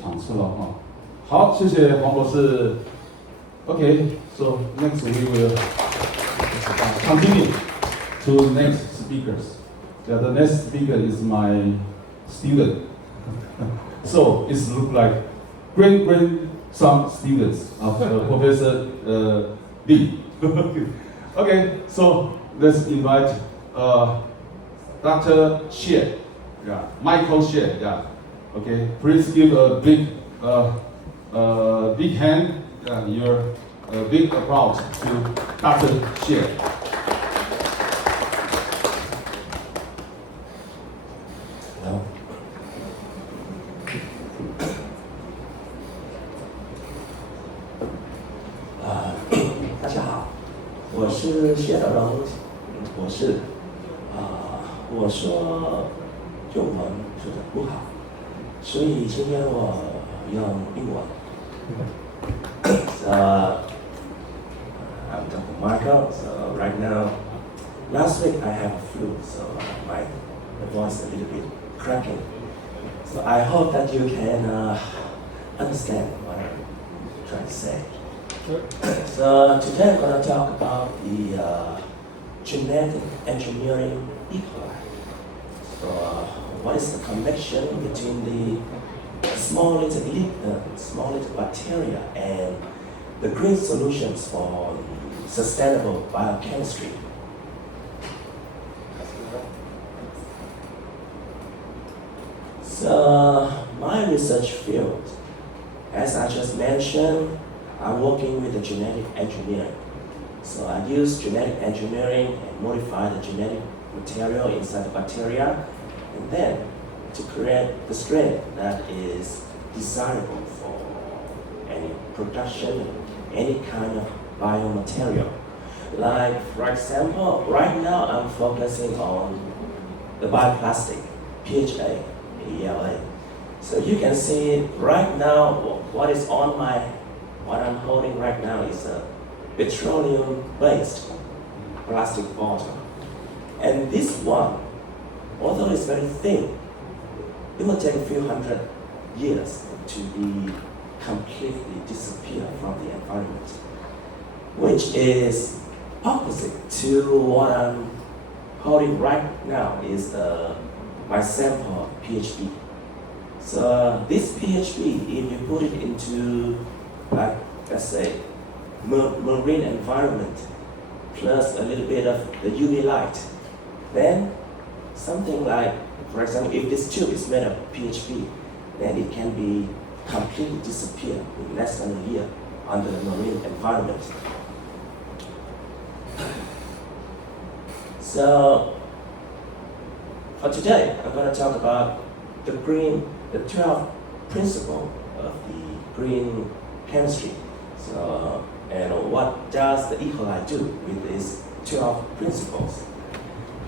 场次了哈。好，谢谢黄博士。Okay, so next we will continue to next speakers. Yeah, the next speaker is my student. So it looks like great-grandson students of Professor Lee. Okay, so let's invite Dr. Xie, Michael Xie. Okay, please give a big hand, your big applause to Dr. Xie. Hello. 大家好，我是谢德荣博士。我说中文说的不好，所以今天我用英文。I'm Dr. Michael. So right now, last week I have a flu, so my voice a little bit cracking. So I hope that you can understand what I'm trying to say. So today I'm going to talk about the genetic engineering E. coli. So what is the connection between the small little bacteria and the green solutions for sustainable biochemistry? So my research field, as I just mentioned, I'm working with the genetic engineering. So I use genetic engineering and modify the genetic material inside the bacteria, and then to create the strain that is desirable for any production, any kind of biomaterial. Like, for example, right now I'm focusing on the bioplastic, PHA, ELA. So you can see right now what I'm holding right now is a petroleum-based plastic bottle. And this one, although it's very thin, it will take a few hundred years to be completely disappear from the environment, which is opposite to what I'm holding right now is my sample of PHB. So this PHB, if you put it into, like, let's say, marine environment, plus a little bit of the UV light, then something like, for example, if this tube is made of PHB, then it can be completely disappear in less than a year under the marine environment. So for today, I'm going to talk about the 12 principles of the green chemistry. So, and what does the E. coli do with these 12 principles?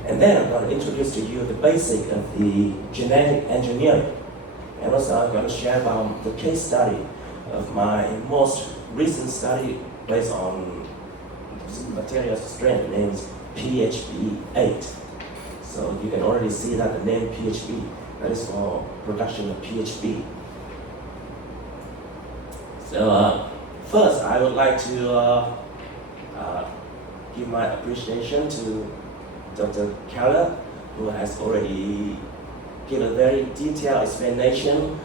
And then I'm going to introduce to you the basic of the genetic engineering. And also I'm going to share about the case study of my most recent study based on material strain named PHB8. So you can already see that the name PHB, that is for production of PHB. So first I would like to give my appreciation to Dr. Keller, who has already given a very detailed explanation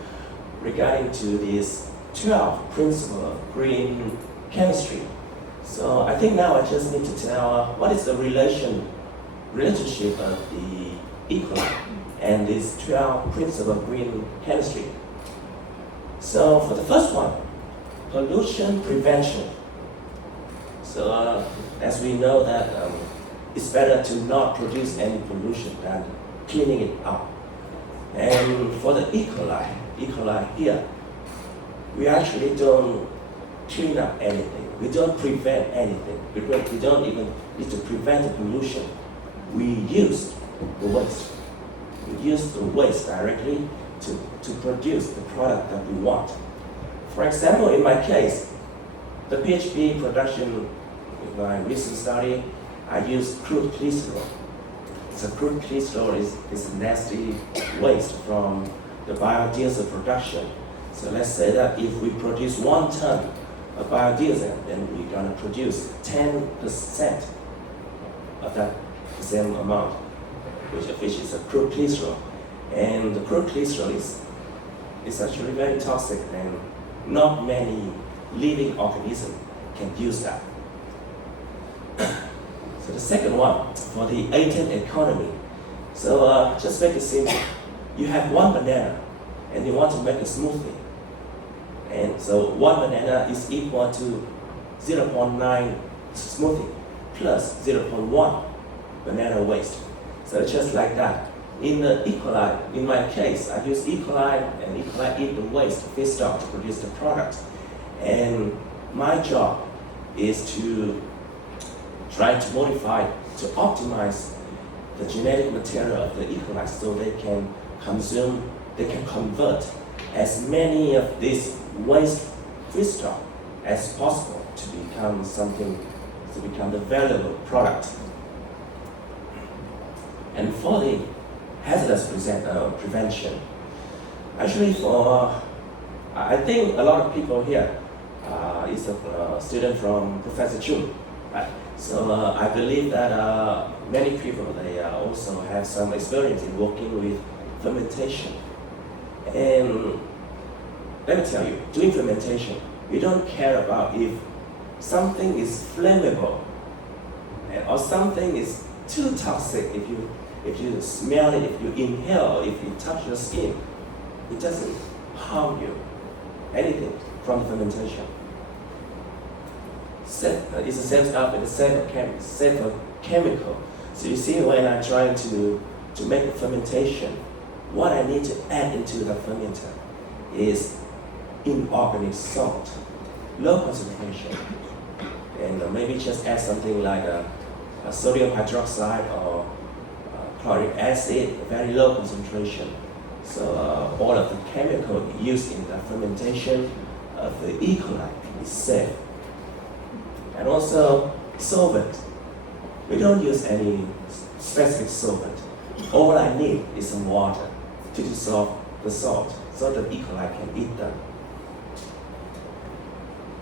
regarding to these 12 principles of green chemistry. So I think now I just need to tell what is the relationship of the E. coli and these 12 principles of green chemistry. So for the first one, pollution prevention. So as we know that it's better to not produce any pollution than cleaning it up. And for the E. coli here, we actually don't clean up anything. We don't prevent anything. We don't even need to prevent the pollution. We use the waste. We use the waste directly to produce the product that we want. For example, in my case, the PHB production, in my recent study, I used crude glycerol. So crude glycerol is nasty waste from the biodiesel production. So let's say that if we produce 1 ton of biodiesel, then we're going to produce 10% of that same amount, which is a crude glycerol. And the crude glycerol is actually very toxic, and not many living organisms can use that. So the second one, for the A10 economy. So just make it simple. You have 1 banana, and you want to make a smoothie. And so 1 banana is equal to 0.9 smoothie plus 0.1 banana waste. So just like that. In the E. coli, in my case, I use E. coli, and E. coli eat the waste feedstock to produce the product. And my job is to try to modify, to optimize the genetic material of the E. coli so they can convert as many of these waste feedstock as possible to become the valuable product. And for the hazardous prevention, actually I think a lot of people here is a student from Professor Chung, right? So I believe that many people, they also have some experience in working with fermentation. And let me tell you, doing fermentation, we don't care about if something is flammable or something is too toxic. If you smell it, if you inhale, if you touch your skin, it doesn't harm you anything from fermentation. It's the same stuff, it's the same chemical. So you see, when I'm trying to make a fermentation, what I need to add into the fermenter is inorganic salt, low concentration, and maybe just add something like a sodium hydroxide or chloric acid, very low concentration. So all of the chemical used in the fermentation of the E. coli is safe. And also solvent. We don't use any specific solvent. All I need is some water to dissolve the salt so that E. coli can eat them.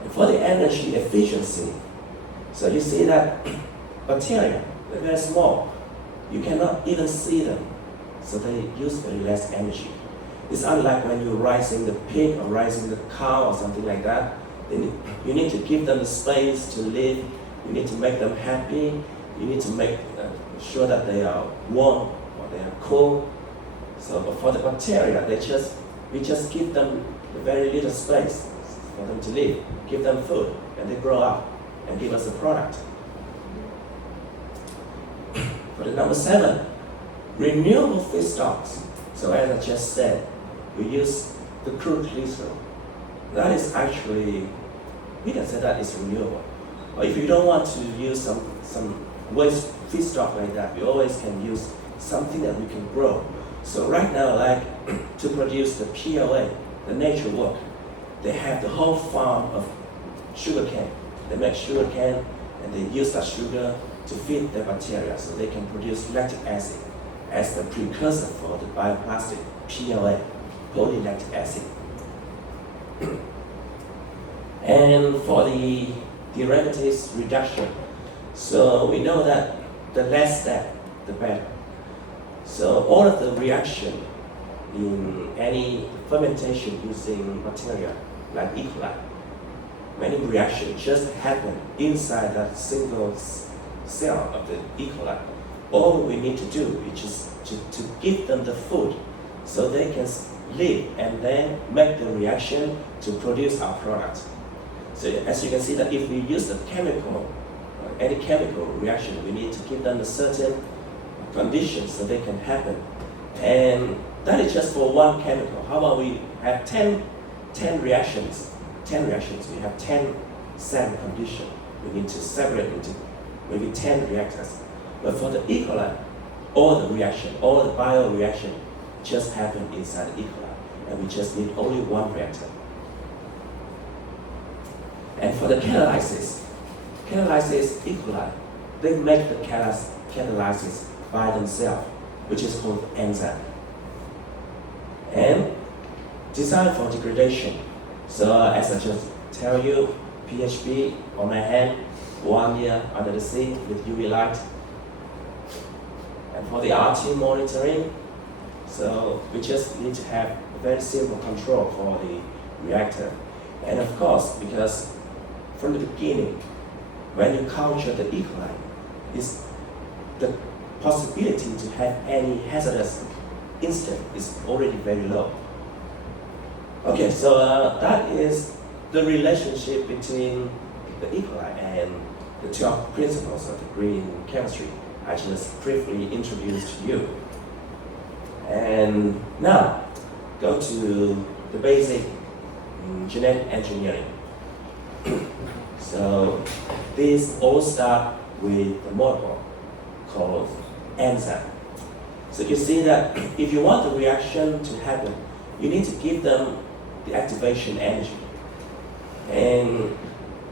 And for the energy efficiency, so you see that bacteria, they're very small. You cannot even see them, so they use very less energy. It's unlike when you're raising the pig or raising the cow or something like that. Then you need to give them the space to live. You need to make them happy. You need to make sure that they are warm or they are cool. So for the bacteria, we just give them very little space for them to live. Give them food, and they grow up and give us a product. For the number 7, renewable feedstocks. So as I just said, we use the crude glycerol. That is actually, we can say that is renewable. Or if you don't want to use some waste feedstock like that, we always can use something that we can grow. So right now, like to produce the POA, the nature work, they have the whole farm of sugarcane. They make sugarcane and they use that sugar to feed the bacteria so they can produce lactic acid as the precursor for the bioplastic PLA, polylactic acid. And for the derivatives reduction, so we know that the less step, the better. So all of the reaction in any fermentation using material like E. coli, many reactions just happen inside that single cell of the E. coli. All we need to do is just to give them the food so they can live and then make the reaction to produce our product. So as you can see that if we use the chemical, any chemical reaction, we need to give them a certain conditions so they can happen. And that is just for one chemical. How about we have 10 reactions? 10 reactions, we have 10 same conditions. We need to separate into maybe 10 reactors. But for the E. coli, all the bioreaction just happen inside the E. coli, and we just need only one reactor. And for the catalysis E. coli, they make the catalysis by themselves, which is called enzyme. And designed for degradation. So as I just tell you, PHP on my hand, 1 year under the sea with UV light. And for the RT monitoring, so we just need to have a very simple control for the reactor. And of course, because from the beginning, when you capture the E. coli, is the possibility to have any hazardous incident is already very low. Okay, so that is the relationship between the E. coli and the 12 principles of the green chemistry I just briefly introduced to you. And now, go to the basic genetic engineering. So this all starts with the molecule called enzyme. So you see that if you want the reaction to happen, you need to give them the activation energy. And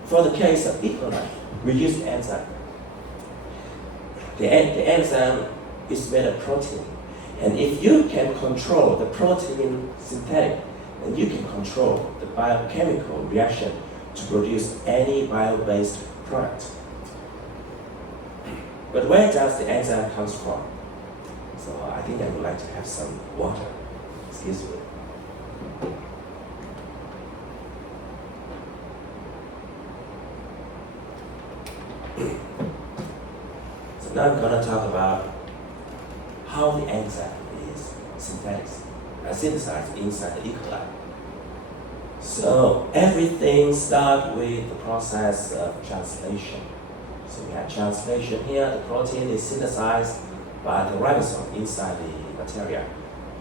for the case of E. coli, we use enzyme. The enzyme is made of protein. And if you can control the protein synthetic, then you can control the biochemical reaction to produce any bio-based product. But where does the enzyme come from? So I think I would like to have some water. Excuse me. So now I'm going to talk about how the enzyme is synthesized inside the E. coli. So everything starts with the process of translation. So we have translation here. The protein is synthesized by the ribosome inside the bacteria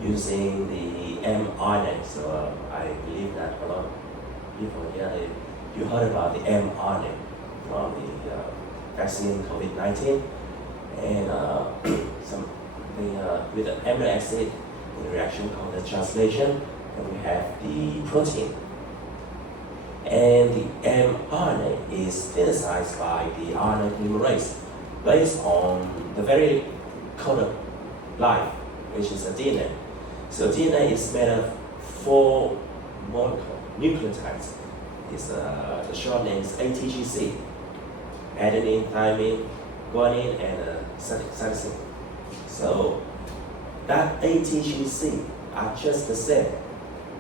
using the mRNA. So I believe that a lot of people here, you heard about the mRNA from the vaccine COVID-19. And with the amino acid in the reaction called the translation, and we have the protein. And the mRNA is synthesized by the RNA polymerase based on the very coded life, which is a DNA. So DNA is made of 4 molecular nucleotides. The short name is ATGC: adenine, thymine, guanine, and cytosine. So that ATGC are just the same,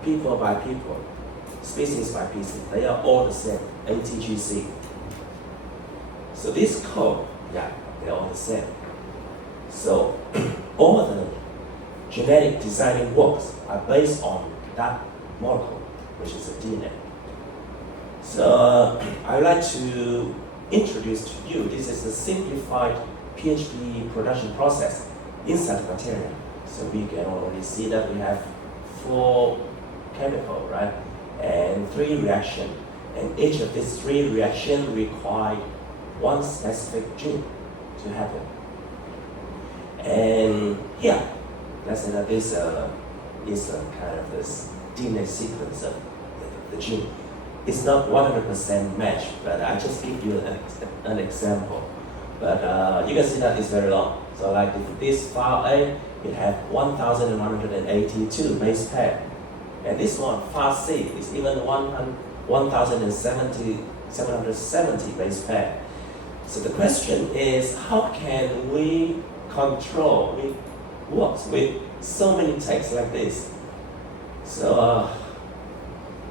people by people, species by species. They are all the same, ATGC. So this code, yeah, they're all the same. So all the genetic designing works are based on that molecule, which is a DNA. So I'd like to introduce to you, this is a simplified PHP production process inside the bacteria. So we can already see that we have 4 chemicals, right? And 3 reactions. And each of these 3 reactions require 1 specific gene to happen. And here, let's say that this is a kind of this DNA sequence of the gene. It's not 100% match, but I just give you an example. But you can see that it's very long. So like this file A, it has 1,182 base pair. And this one, file C, is even 1,770 base pair. So the question is, how can we work with so many texts like this? So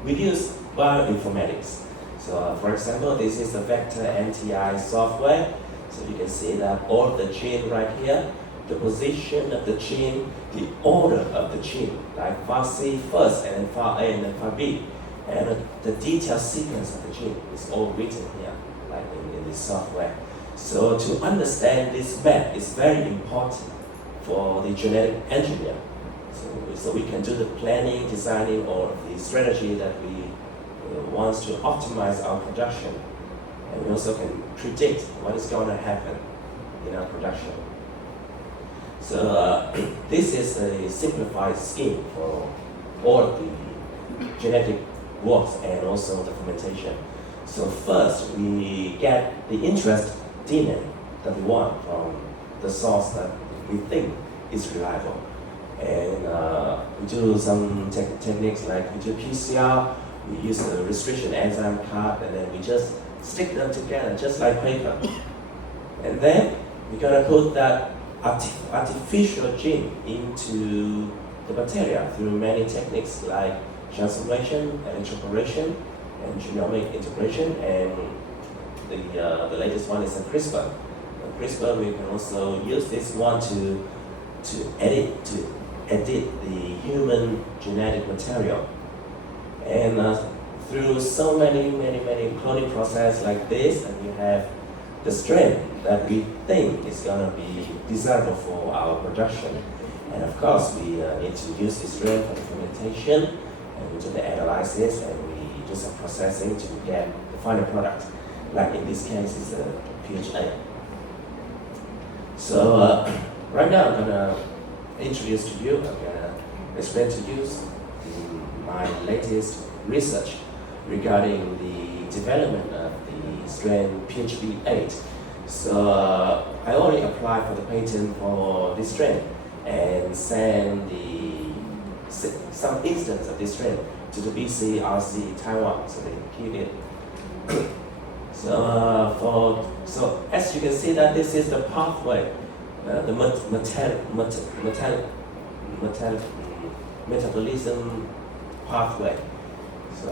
we use bioinformatics. So for example, this is the vector NTI software. So you can see that all of the gene right here, the position of the gene, the order of the gene, like file C first, and then file A, and then file B. And the detailed sequence of the gene is all written here, like in this software. So to understand this map is very important for the genetic engineer. So we can do the planning, designing, or the strategy that we want to optimize our production. And we also can predict what is going to happen in our production. So this is a simplified scheme for all of the genetic works and also the fermentation. So first, we get the interest DNA that we want from the source that we think is reliable. And we do some techniques like we do PCR, we use the restriction enzyme card, and then we just stick them together just like paper. And then we're gonna put that artificial gene into the bacteria through many techniques like transformation, electroporation, and genomic integration, and the latest one is a CRISPR. CRISPR, we can also use this one to edit the human genetic material. And through so many cloning process like this, and we have the strain that we think is gonna be desirable for our production. And of course, we need to use this strain for the fermentation, and we do the analysis, and we do some processing to get the final product. Like in this case, it's a PHA. So right now, I'm gonna introduce to you, I'm gonna explain to you my latest research regarding the development of the strain PHB8. So I already applied for the patent for this strain and send some instance of this strain to the BCRC Taiwan, so they keep it. So as you can see that this is the pathway, the metabolism pathway, so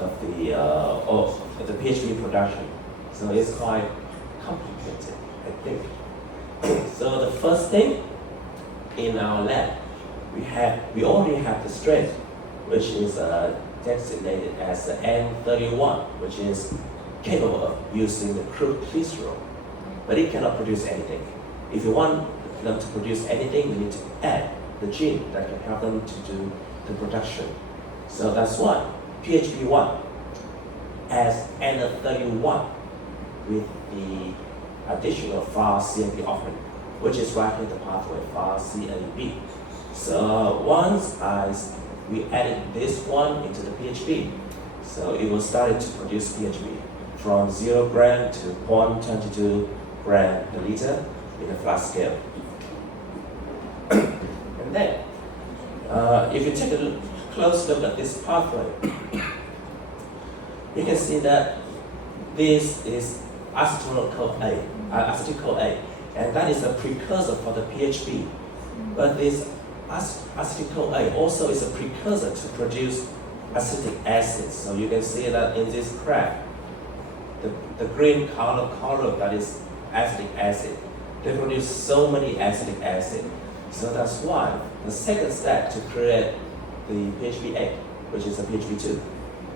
of the PHB production. So it's quite complicated, I think. So the first thing in our lab, we already have the strain, which is designated as the N31, which is capable of using the crude glycerol, but it cannot produce anything. If you want them to produce anything, we need to add the gene that can help them to do the production. So that's why PHB1 as N31 with the additional FAR-CAB offering, which is right here the pathway FAR-CAB. So once we added this one into the PHB, so it will start to produce PHB from 0 gram to 0.22 gram per liter in a flat scale. And then, if you take a close look at this pathway, you can see that this is acetyl-CoA, and that is a precursor for the PHB. But this acetyl-CoA also is a precursor to produce acetic acid. So you can see that in this graph, the green color that is acetic acid, they produce so many acetic acid. So that's why the second step to create the PHB8, which is a PHB2,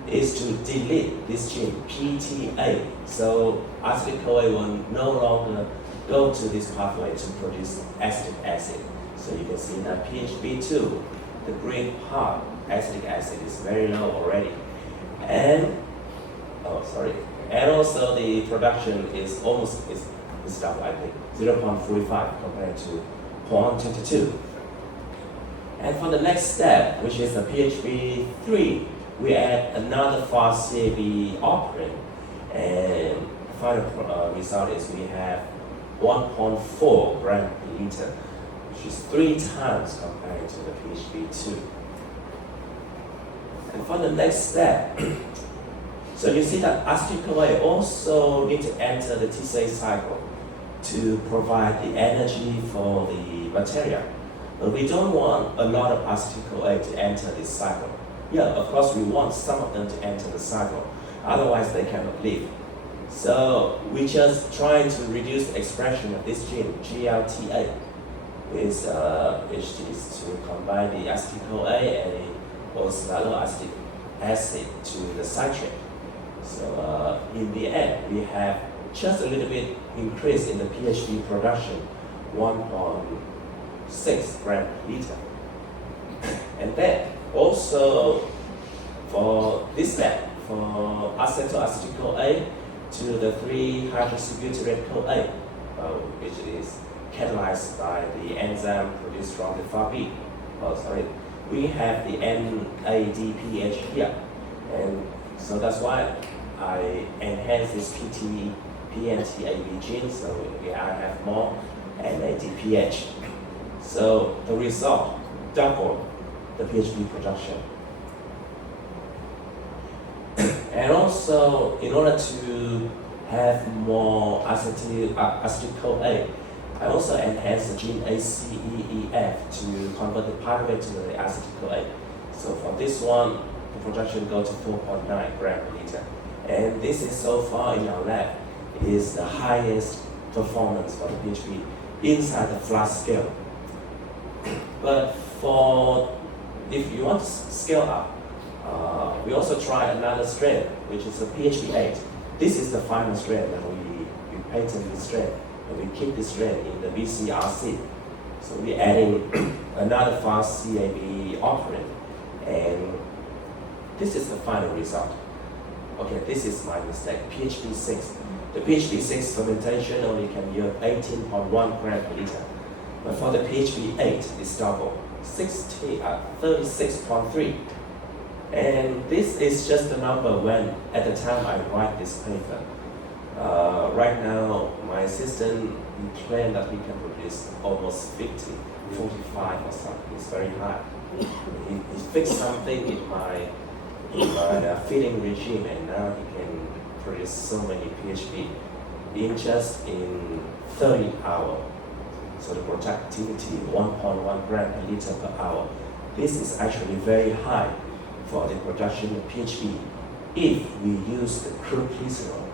is to delete this gene, PTA. So acetyl-CoA will no longer go to this pathway to produce acetic acid. So you can see that PHB2, the green part, acetic acid is very low already. And also the production is double, I think, 0.45 compared to 0.22. And for the next step, which is the PHB3, we add another FAR-CAB offering, and the final result is we have 1.4 gram per liter, which is 3 times compared to the PHB2. And for the next step, so you see that acetyl-CoA also need to enter the TCA cycle to provide the energy for the bacteria. But we don't want a lot of acetyl-CoA to enter this cycle. Yeah, of course we want some of them to enter the cycle, otherwise they cannot live. So we just try to reduce the expression of this gene, GLTA, which is to combine the acetyl-CoA and the oxaloacetic acid to the citrate. So in the end, we have just a little bit increase in the PHB production, 1.6 gram per liter. And then also for this step, for acetyl-CoA to the 3-hydroxybutyrate-CoA, which is catalyzed by the enzyme produced from the FAB. We have the NADPH here, and so that's why I enhance this PNTAB gene, so I have more NADPH. So the result double the PHP production. And also, in order to have more acetyl-CoA, I also enhanced the gene ACEEF to convert the pyruvate to the acetyl-CoA. So for this one, the production goes to 4.9 gram per liter. And this is so far in our lab is the highest performance for the PHP inside the flask scale. But if you want to scale up, we also try another strain, which is a PHP 8. This is the final strain that we patent this strain, and we keep this strain in the VCRC. So we're adding another fast CAB offering, and this is the final result. Okay, this is my mistake, PHP 6. The PHP 6 fermentation only can yield 18.1 gram per liter. But for the PHP 8, it's double, 36.3. And this is just the number when, at the time I write this paper. Right now, my assistant claimed that we can produce almost 50, 45 or something. It's very high. He fixed something in my feeding regime, and now he can produce so many PHP in 30 hours. So the productivity 1.1 gram per liter per hour. This is actually very high for the production of PHP if we use the crude glycerol.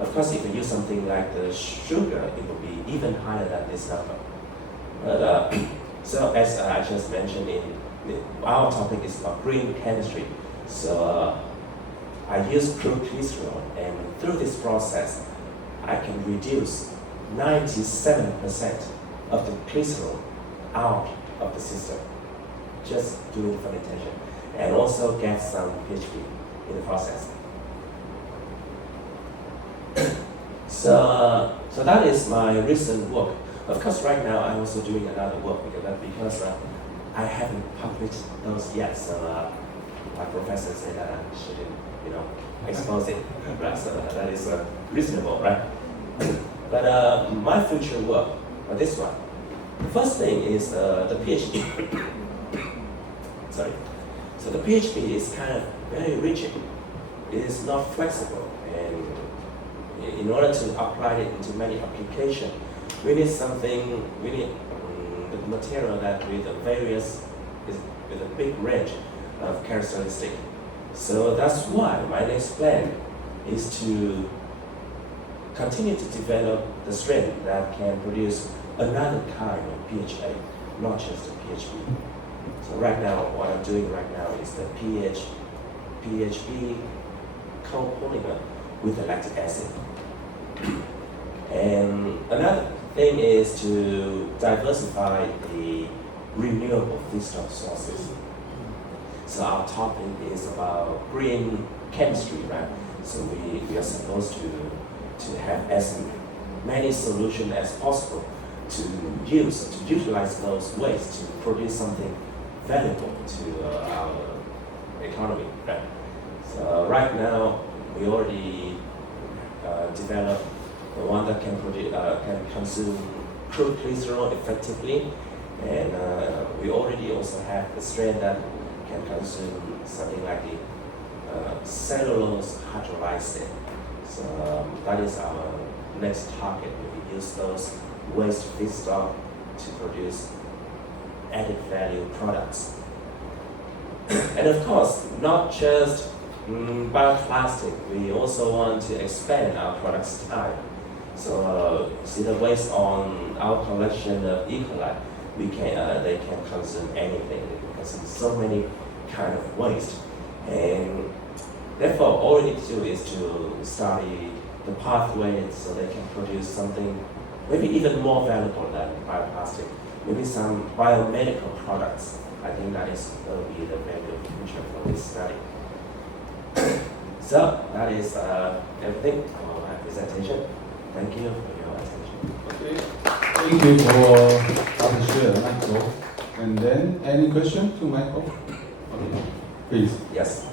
Of course, if we use something like the sugar, it will be even higher than this number. But so as I just mentioned, our topic is about green chemistry. So I use crude glycerol, and through this process, I can reduce 97% of the glycerol out of the system, just doing fermentation, and also get some PHP in the process. So that is my recent work. Of course, right now I'm also doing another work because I haven't published those yet. So my professor said that I shouldn't, expose it. Right? So that is reasonable, right? But my future work, this one. The first thing is the PHP. Sorry. So the PHP is kind of very rigid. It is not flexible, and in order to apply it into many applications, we need the material that with a big range of characteristics. So that's why my next plan is to continue to develop the strain that can produce another kind of PHA, not just the PHP. So right now, what I'm doing right now is the PHP copolymer with the lactic acid. And another thing is to diversify the renewable feedstock sources. So our topic is about green chemistry, right? So we are supposed to have as many solutions as possible to utilize those waste to produce something valuable to our economy, right? So right now we already developed the one that can consume crude glycerol effectively, and we already also have the strain that can consume something like the cellulose hydrolyzed. So that is our next target. We use those waste feedstock to produce added value products. And of course, not just bioplastic, we also want to expand our products type. So see the waste on our collection of E. coli, they can consume anything. They can consume so many kind of waste. And therefore, all we need to do is to study the pathway so they can produce something maybe even more valuable than bioplastic. Maybe some biomedical products. I think that will be the very good future for this study. So that is everything for my presentation. Thank you for your attention. Okay. Thank you for Dr. Xue, Michael. And then, any question to Michael? Okay. Please. Yes.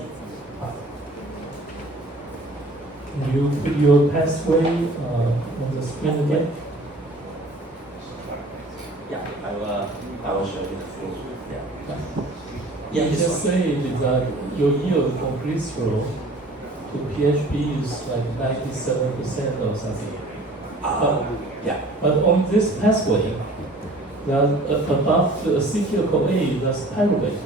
Can you put your pathway on the screen again? Yeah, I will show you the full. Yeah. You this just one. say that your yield for glycerol to PHP is like 97% or something. Yeah. But on this pathway, that above the acetyl-CoA, that's pyruvate.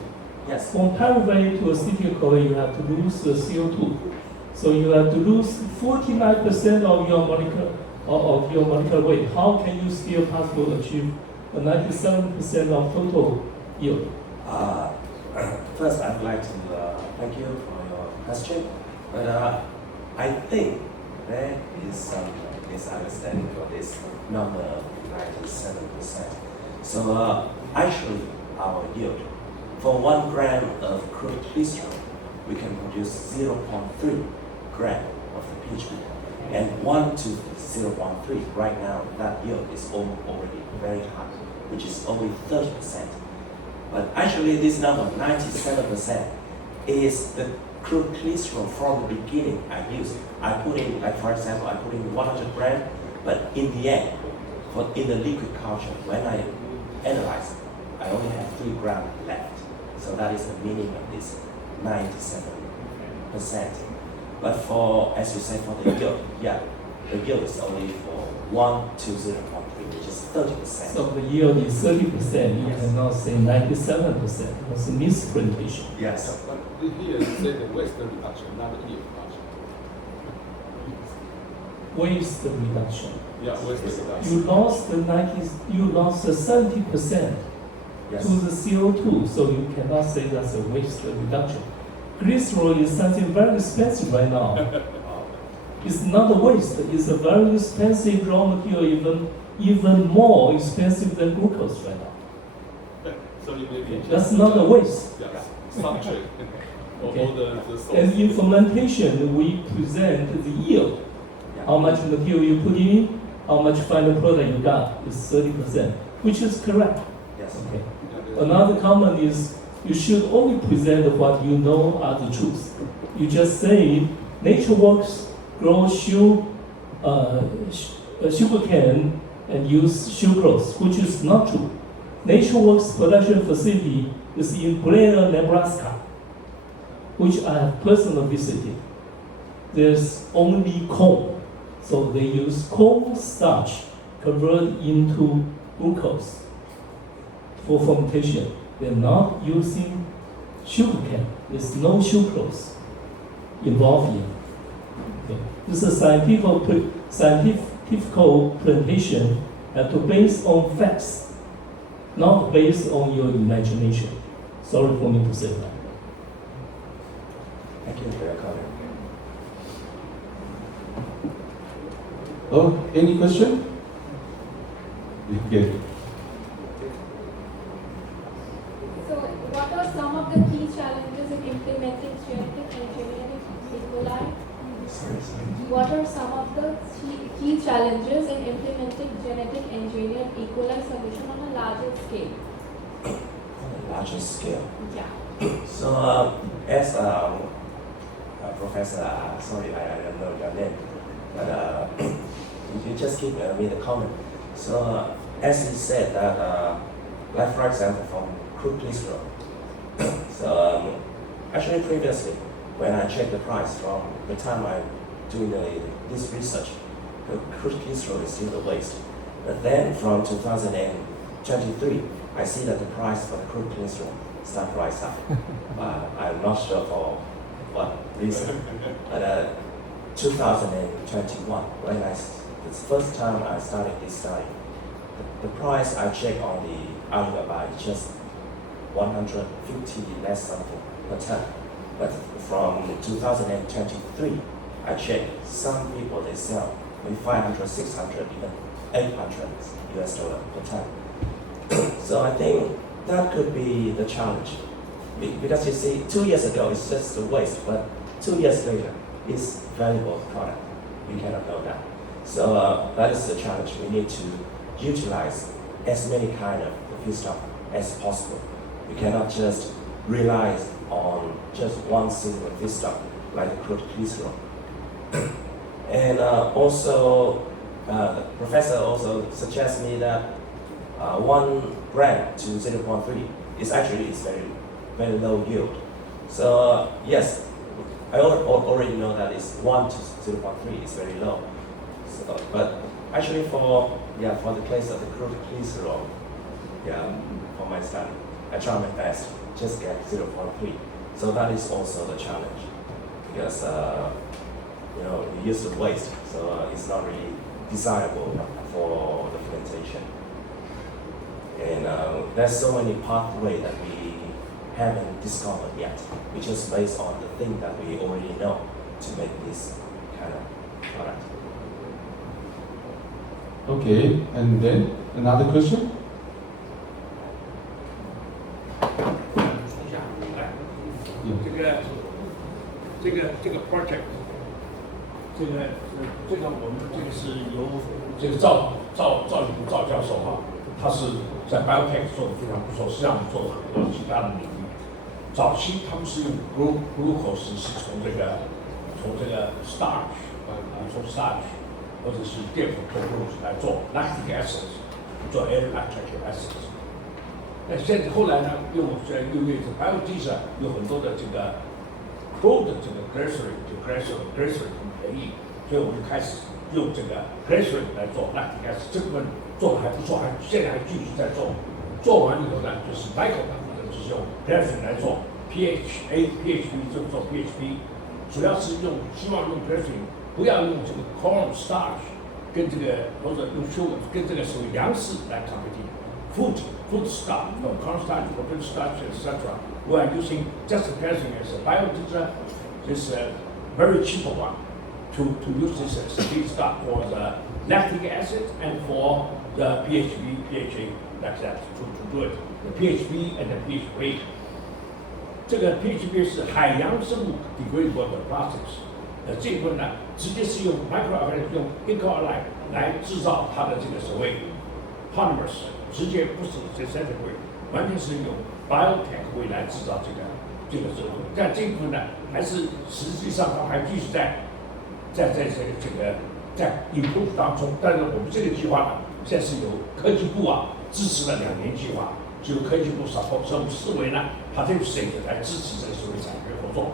Yes. From pyruvate to acetyl-CoA, you have to lose the CO2. So you have to lose 49% of your molecular weight. How can you still possibly achieve a 97% of total yield? First, I'd like to thank you for your question, but I think there is some misunderstanding for this number 97%. So actually, our yield for 1 gram of crude glycerol, we can produce 0.3 gram of the PHP, and 1 to 0.3 right now, that yield is already very high, which is only 30%. But actually, this number, 97%, is the crude glycerol from the beginning I used. I put in, like for example, I put in 100 gram, but in the end, in the liquid culture, when I analyze, I only have 3 grams left. So that is the meaning of this 97%. But for, as you said, for the yield, yeah, the yield is only for 1 to 0.3, which is 30%. So the yield is 30%. You Yes. cannot say 97%. That's a misprintation. Yes. But here you say the waste reduction, not the yield reduction. Waste reduction. Yeah, waste reduction. You lost the 70% Yes. to the CO2, so you cannot say that's a waste reduction. Glycerol is something very expensive right now. It's not a waste, it's a very expensive raw material, even more expensive than glucose right now. So you maybe That's not a waste. yes, substrate or Okay. the source. And in fermentation, we present the yield. How much material you put in, how much final product you got is 30%, which is correct. Yes. Okay. Yeah, Another comment is you should only present what you know are the truth. You just say NatureWorks grows sugarcane and use sucrose, which is not true. NatureWorks production facility is in Blair, Nebraska, which I have personally visited. There's only corn, so they use corn starch converted into glucose for fermentation. They're not using sugarcane. There's no sucrose involved here. Okay. This is scientific presentation have to base on facts, not based on your imagination. Sorry for me to say that. Thank you for your comment. Oh, any question? Okay. So, what are some of the key challenges in implementing genetic engineering E. coli? What are some of the key challenges in implementing genetic engineered E. coli solution on a larger scale? On a larger scale. Yeah. So, as Professor, sorry, I don't know your name, but you just give me the comment. So, as he said that, like for example, from crude glycerol. So, actually previously, when I checked the price from the time I doing this research, the crude glycerol is still the waste. But then from 2023, I see that the price for the crude glycerol start to rise up. I'm not sure for what reason. But 2021, when it's the first time I started this study, the price I checked on the Alibaba is just 150 less something per ton. But from 2023, I checked, some people they sell maybe 500, 600, even 800 US dollar per ton. So I think that could be the challenge. Because you see, 2 years ago it's just a waste, but 2 years later it's valuable product. We cannot know that. So that is the challenge. We need to utilize as many kind of feedstock as possible. We cannot just rely on just one single feedstock like the crude glycerol. And also, the professor also suggests me that 1 gram to 0.3 is actually very very low yield. So yes, I already know that it's 1 to 0.3 is very low. So, but actually for the case of the crude glycerol, for my study, I try my best just get 0.3. So that is also the challenge because you use the waste, so it's not really desirable for the fermentation. And there's so many pathways that we haven't discovered yet, which is based on the thing that we already know to make this kind of product. Okay, and then another question? 一下，来，这个 project，我们这个是由这个赵教授哈，他是在 biotech 做的非常不错，实际上做了很多其他的领域。早期他们是用 glucose 是从这个 starch 从 starch 或者是淀粉做 glucose 来做 lactic acid， 做 lactic acid。那现在后来呢，又这 biodiesel 有很多的这个 crude 的这个 glycerin 很便宜，所以我们就开始用这个 glycerin 来做 lactic acid， 这部分做的还不错，现在还继续在做。做完以后呢，就是 Michael 就是用 glycerin 来做 PHP 就做 PHP， 主要是希望用 glycerin， 不要用这个 corn starch 跟这个或者用 sugar 跟这个所谓粮食来 compete。Food starch, corn starch, oat starch, etc. We are using just glycerin as a biodiesel. This is a very cheap one to use this as a feedstock for the lactic acid and for the PHP, PHA, like that to do it. The PHP and the PHA. 这个 PHP 是海洋生物 degradable 的 plastics。这一部分呢，直接是用 microorganism 用 E. coli 来制造它的这个所谓 polymers。直接不是 synthetic way， 完全是用 biotech way 来制造这个植物。但这部分呢，还是实际上它还继续在 improve 当中。但是我们这个计划呢，现在是由科技部支持了2年计划，就由科技部 support， 所以我们视为呢 participate 来支持这个所谓产学合作。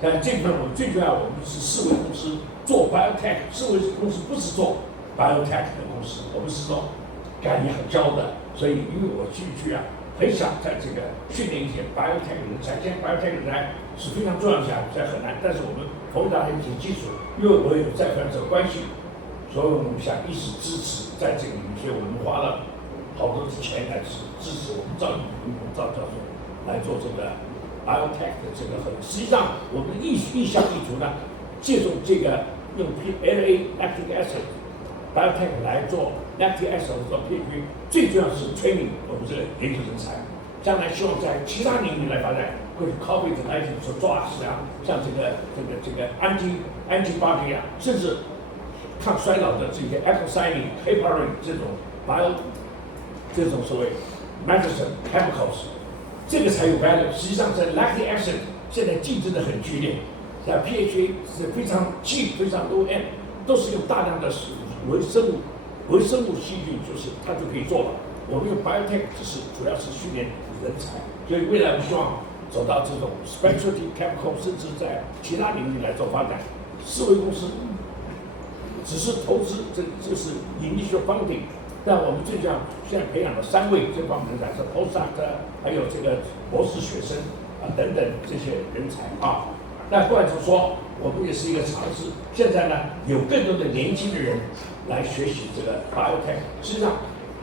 但这部分我们最重要，我们是视为公司做 biotech， 视为公司不是做 biotech 的公司，我们是说。干养教的，所以因为我进去很想在这个训练一些 biotech 人才。现在 biotech 人才是非常重要的，在河南，但是我们佛大有一些基础，因为我有在France关系，所以我们想一起支持在这个领域，所以我们花了好多的钱来支持我们赵教授来做这个 biotech 的这个实际上我们的意向意图呢，借助这个用 lactic acid biotech 来做 lactic acid 做 PHP， 最重要是 training 我们这个研究人才，将来希望在其他领域来发展，会 copy 来所做像这个 antibody 甚至抗衰老的这些 ethylene heparin 这种所谓 medicine chemicals， 这个才有 value。实际上在 lactic acid 现在竞争的很剧烈，在 PHA 是非常 cheap 非常 low end， 都是用大量的微生物细菌，就是它就可以做了。我们用 biotech 主要是训练人才，所以未来我们希望走到这种 specialty chemical， 甚至在其他领域来做发展。世卫公司只是投资，这是 initial funding， 但我们最重要现在培养了3位这方面人才，是 postdoc， 还有这个博士学生等等这些人才那换句话说，我们也是一个尝试。现在呢，有更多的年轻的人来学习这个 biotech。实际上，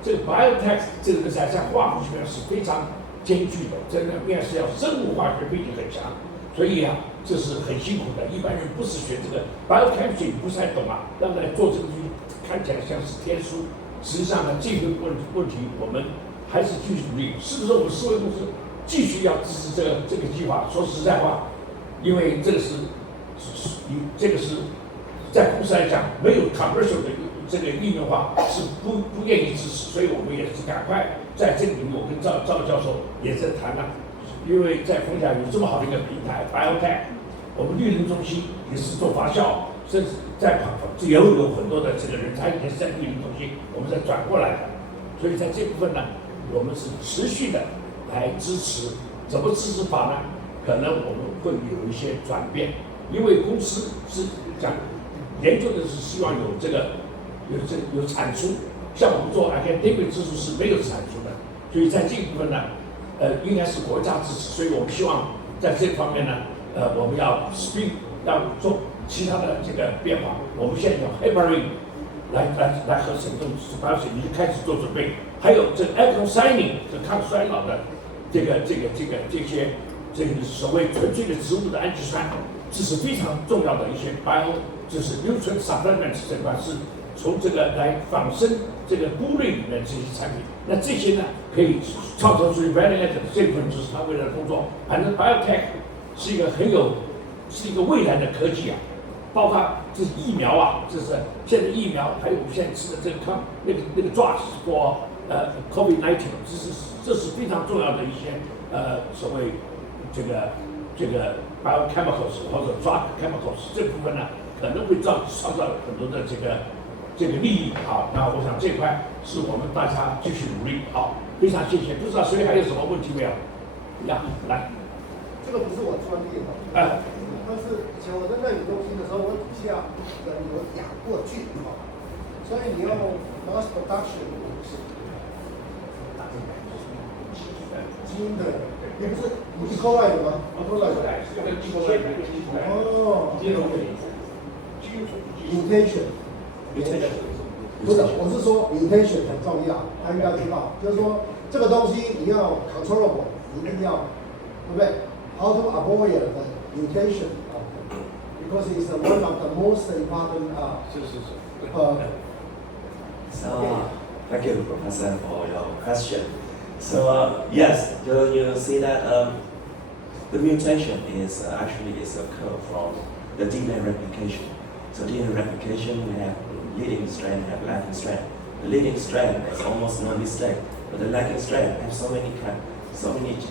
这个 biotech 这个在化学学是非常艰巨的，这个面是要生物化学背景很强，所以这是很辛苦的。一般人不是学这个 biochemistry 不太懂让来做这个东西看起来像是天书。实际上呢，这个问题我们还是继续努力。是不是我们世卫公司继续要支持这个计划？说实在话。因为这个是在公司来讲没有 commercial 的这个应用化是不愿意支持，所以我们也是赶快在这个领域，我跟赵教授也在谈因为在冯甲有这么好的一个平台 biotech， 我们绿能中心也是做发酵，甚至在也有很多的这个人才也是在绿能中心，我们再转过来的，所以在这部分呢，我们是持续的来支持怎么支持法呢？可能我们会有一些转变，因为公司是讲研究的是希望有这个有产出，像我们做 academic 支出是没有产出的，所以在这一部分呢，应该是国家支持，所以我们希望在这方面呢，我们要 speed 要做其他的这个变化，我们现在要 heparin 来和沈重保险已经开始做准备，还有这 ethylene 这抗衰老的这些所谓纯粹的植物的氨基酸，这是非常重要的一些 就是 nutrient supplements 这块是从这个来仿生这个菇类里面这些产品，那这些呢可以创造出 value add 这部分就是他未来的工作。反正 biotech 是一个未来的科技啊，包括这疫苗啊，这是现在疫苗，还有我们现在吃的这个那个 drugs for COVID-19， 这是非常重要的一些所谓这个 biochemicals 或者 drug chemicals 这部分呢，可能会创造很多的这个利益。好，那我想这块是我们大家继续努力。好，非常谢谢。不知道谁还有什么问题没有？呀，来。这个不是我专业的，但是以前我在那语中心的时候，我底下人有养过菌，所以你要 mass production 基因的，你不是你是 Coli 的吗 ？Coli 的。哦。mutation。不是，我是说 mutation 很重要，他应该知道，就是说这个东西你要 controllable， 一定要，对不对？How to avoid the mutation because it's one of the most important So, thank you, Professor, for your question. So, yes, you see that the mutation is actually occur from the DNA replication. So DNA replication, we have leading strand, have lagging strand. The leading strand is almost no mistake, but the lagging strand have so many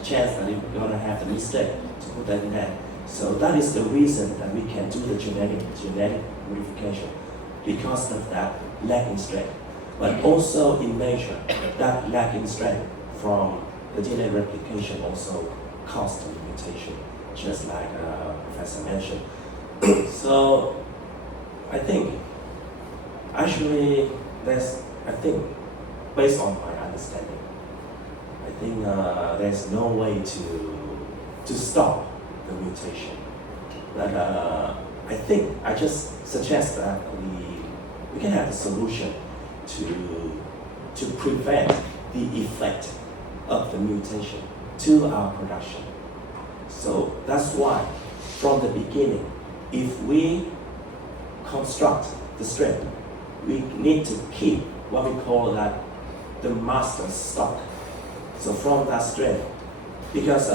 chance that you're gonna have the mistake to put that in there. So that is the reason that we can do the genetic modification because of that lagging strand. But also in nature, that lagging strand from the DNA replication also causes the mutation, just like Professor mentioned. So I think actually based on my understanding, I think there's no way to stop the mutation. But I just suggest that we can have a solution to prevent the effect of the mutation to our production. So that's why from the beginning, if we construct the strain, we need to keep what we call that the master stock. So from that strain, because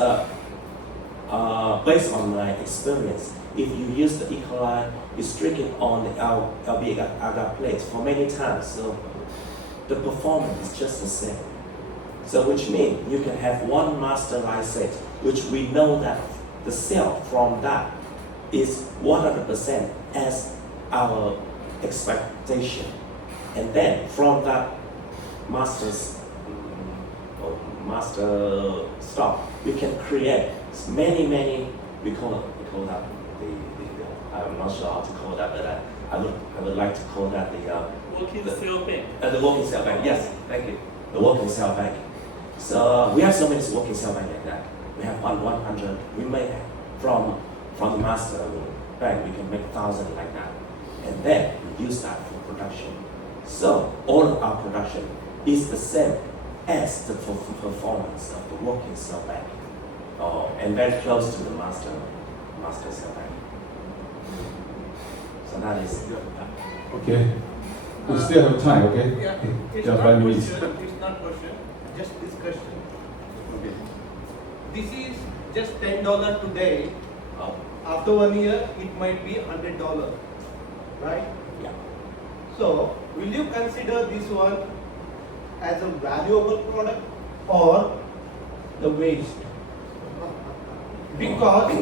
based on my experience, if you use the E. coli, you streak it on the LB agar plate for many times, so the performance is just the same. So which means you can have one master lysate, which we know that the cell from that is 100% as our expectation. And then from that master stock, we can create many, we call that I'm not sure how to call that, but I would like to call that the Working cell bank. The working cell bank. Yes, thank you. The working cell bank. So we have so many working cell bank like that. We have 100. We may have from the master bank we can make 1,000 like that, and then we use that for production. So all of our production is the same as the performance of the working cell bank, and very close to the master cell bank. So that is. Okay. We still have time, okay? Yeah, it's Just not 5 minutes. question, it's not question, just discussion. Okay. This is just $10 today. Oh, After 1 year, it might be $100, right? yeah. So, will you consider this one as a valuable product or the waste? Because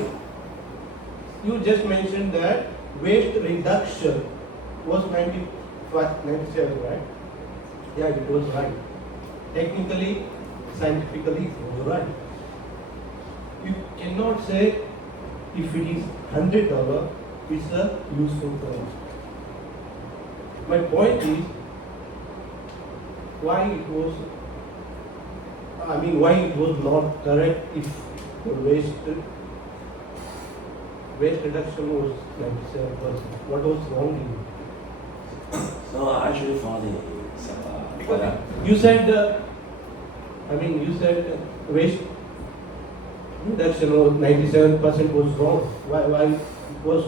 you just mentioned that waste reduction was 97, right? Yeah, it was right. Technically, scientifically, it was right. you cannot say if it is $100, it's a useful currency. My point is why it was not correct if the waste reduction was 97%. What was wrong in it? So actually for the Because you said waste reduction was 97% was wrong. Why it was?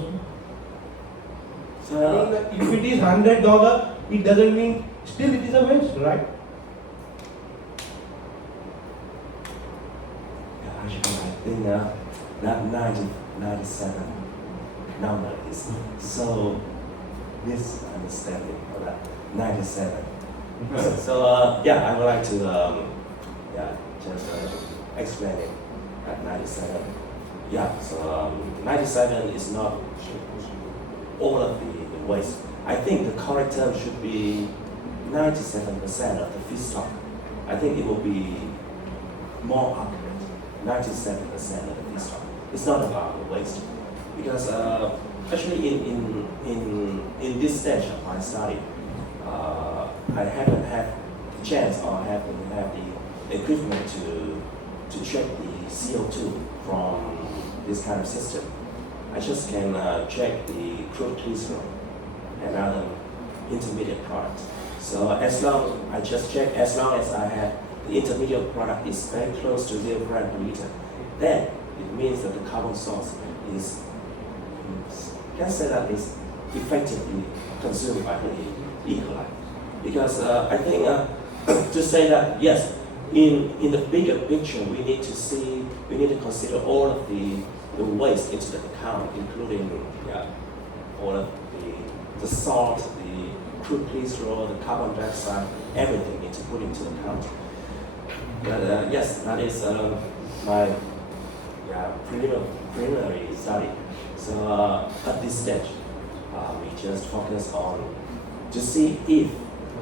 so If it is $100, it doesn't mean still it is a waste, right? actually I think that 97 number is so misunderstanding for that 97. So yeah, I would like to just explain it at 97. Yeah, so 97 is not all of the waste. I think the correct term should be 97% of the feedstock. I think it will be more accurate. 97% of the feedstock. It's not about the waste, because actually in this stage of my study, I haven't had the chance or haven't had the equipment to check the CO2 from this kind of system. I just can check the crude glycerol and other intermediate products. So as long as I have the intermediate product is very close to 0 gram per liter, then it means that the carbon source is can say that is effectively consumed by the E. coli. Because I think to say that yes, in the bigger picture, we need to consider all of the waste into the account, including all of the salt, the crude glycerol, the carbon dioxide, everything need to put into account. But yes, that is my preliminary study. So at this stage, we just focus on to see if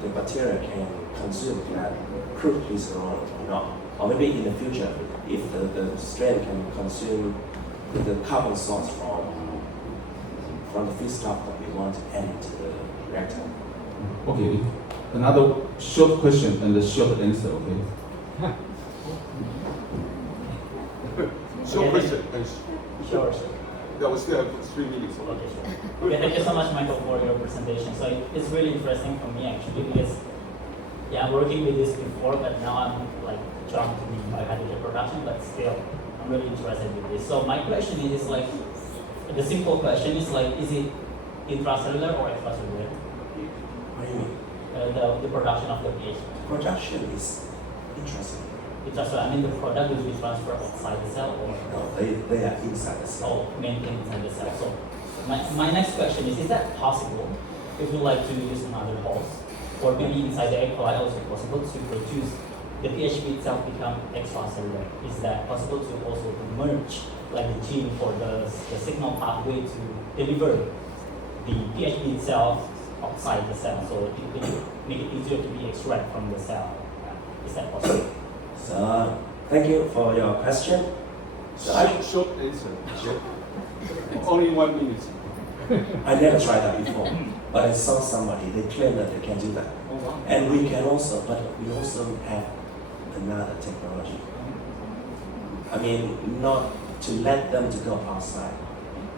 the bacteria can consume that crude glycerol or not. Or maybe in the future, if the strain can consume the carbon source from the feedstock that we want to add into the reactor. Okay, another short question and a short answer, okay? Short question, please. Sure. Yeah, we still have 3 minutes. Okay, sure. Okay, thank you so much, Michael, for your presentation. So it's really interesting for me actually because I'm working with this before, but now I'm like jumped to biohydrogen production, but still I'm really interested with this. So my question is like the simple question is like, is it intracellular or extracellular? What do you mean? The production of the pH. Production is interesting. Intracellular. I mean the product will be transferred outside the cell or No, they are inside the cell. maintained inside the cell. So my next question is that possible if you like to use another host or maybe inside the E. coli also possible to produce the PHB itself become extracellular? Is that possible to also merge like the gene for the signal pathway to deliver the PHB itself outside the cell so it can make it easier to be extracted from the cell? Is that possible? So thank you for your question. So Short answer. Only 1 minute. I never tried that before, but I saw somebody, they claim that they can do that. And we also have another technology. I mean, not to let them to go outside,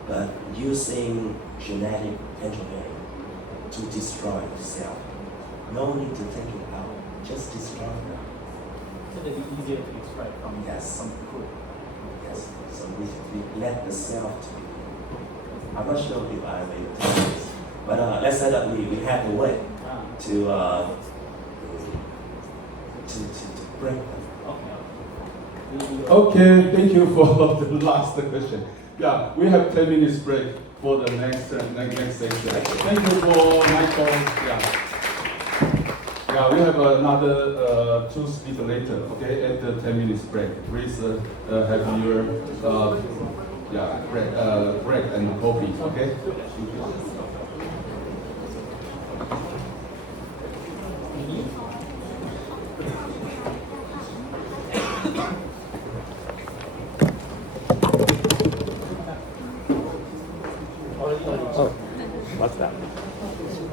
but using genetic engineering to destroy the cell. No need to take it out, just destroy them. So that it's easier to extract from Yes. from the crude. Yes, so we let the cell to be. I'm not sure if I will tell this, but let's say that we have a way Ah, to break them. okay. Okay, thank you for the last question. Yeah, we have 10 minutes break for the next section. Thank you for Michael. Yeah, we have another 2 speakers later. Okay, at the 10 minutes break. Please have your break and coffee. Okay. What's that?